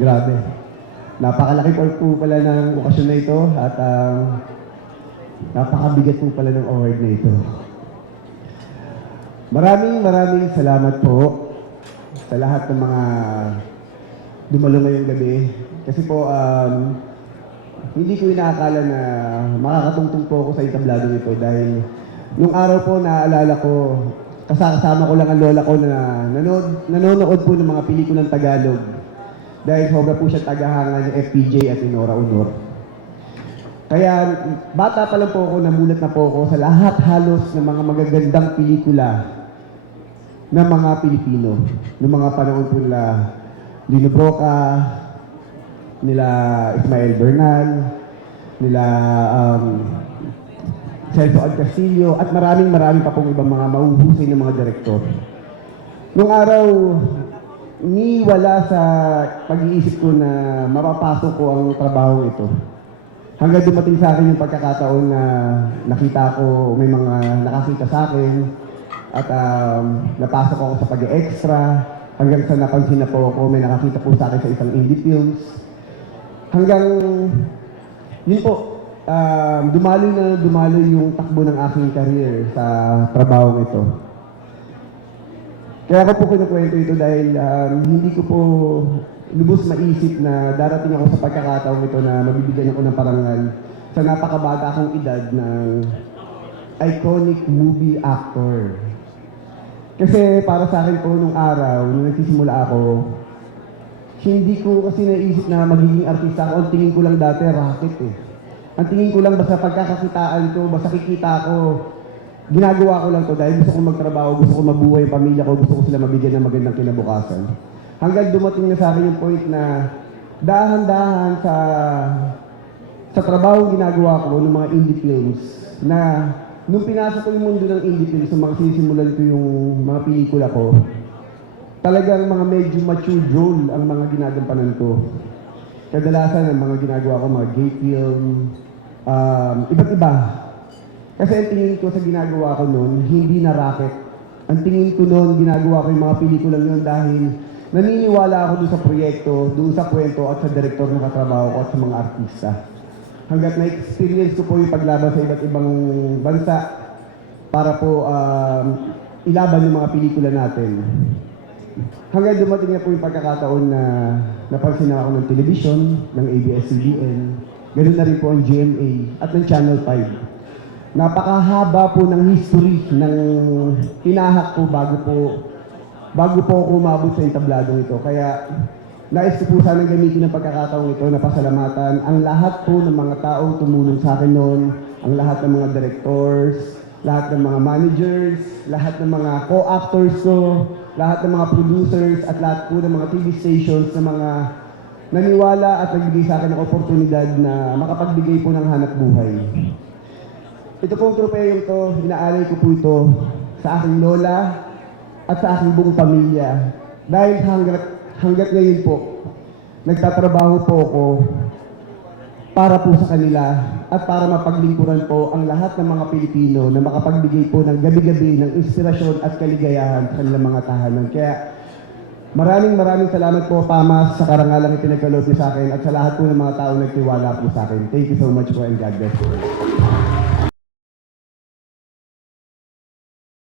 Grabe. Napakalaki po po pala ng okasyon na ito at um, napakabigat po pala ng award na ito. Maraming maraming salamat po sa lahat ng mga dumalo ngayong gabi. Kasi po, um, hindi ko inaakala na makakatungtong po ako sa entablado nito dahil nung araw po naaalala ko, kasama ko lang ang lola ko na nanood, nanonood po ng mga pelikulang Tagalog dahil sobra po siya tagahanga ng FPJ at Inora Honor. Kaya bata pa lang po ako, namulat na po ako sa lahat halos ng mga magagandang pelikula ng mga Pilipino. Noong mga panahon po nila Lino Broca, nila Ismael Bernal, nila um, Celso Ad Castillo, at maraming maraming pa pong ibang mga mahuhusay ng mga direktor. Nung araw, ni wala sa pag-iisip ko na mapapasok ko ang trabaho ito. Hanggang dumating sa akin yung pagkakataon na nakita ko, may mga nakakita sa akin, at um, napasok ako sa pag-extra, hanggang sa napansin na po ako, may nakakita po sa akin sa isang indie films. Hanggang, yun po, um, dumaloy na dumaloy yung takbo ng aking career sa trabaho ito. Kaya ako po kinukwento ito dahil um, hindi ko po lubos maisip na darating ako sa pagkakataon ito na mabibigyan ako ng parangal sa napakabata akong edad ng iconic movie actor. Kasi para sa akin po nung araw, nung nagsisimula ako, hindi ko kasi naisip na magiging artista ako. Ang tingin ko lang dati, racket eh. Ang tingin ko lang basta pagkakakitaan ko, basta kikita ko, ginagawa ko lang to dahil gusto ko magtrabaho, gusto ko mabuhay yung pamilya ko, gusto ko sila mabigyan ng magandang kinabukasan. Hanggang dumating na sa akin yung point na dahan-dahan sa sa trabaho ginagawa ko ng mga indie films na nung pinasok ko yung mundo ng indie films, nung mga sinisimulan ko yung mga pelikula ko, talagang mga medyo mature role ang mga ginagampanan ko. Kadalasan ang mga ginagawa ko, mga gay film, um, iba't iba. Kasi ang tingin ko sa ginagawa ko noon, hindi na racket. Ang tingin ko noon, ginagawa ko yung mga pelikulang yun dahil naniniwala ako doon sa proyekto, doon sa kwento at sa direktor na katrabaho ko at sa mga artista. Hanggat na-experience ko po yung paglaban sa iba't ibang bansa para po um, ilaban yung mga pelikula natin. Hanggang dumating na po yung pagkakataon na napansin na ako ng television, ng ABS-CBN, ganun na rin po ang GMA at ng Channel 5 napakahaba po ng history ng tinahak ko bago po bago po ako umabot sa entabladong ito. Kaya nais ko po sanang gamitin ng pagkakataong ito na pasalamatan ang lahat po ng mga taong tumulong sa akin noon, ang lahat ng mga directors, lahat ng mga managers, lahat ng mga co-actors ko, lahat ng mga producers at lahat po ng mga TV stations na mga naniwala at nagbigay sa akin ng oportunidad na makapagbigay po ng hanap buhay. Ito pong tropeyong to, inaalay ko po ito sa aking lola at sa aking buong pamilya. Dahil hanggat, hanggat ngayon po, nagtatrabaho po ako para po sa kanila at para mapaglingkuran po ang lahat ng mga Pilipino na makapagbigay po ng gabi-gabi ng inspirasyon at kaligayahan sa kanilang mga tahanan. Kaya maraming maraming salamat po, Pamas, sa karangalang ipinagkaloob niyo sa akin at sa lahat po ng mga tao nagtiwala po sa akin. Thank you so much po and God bless you.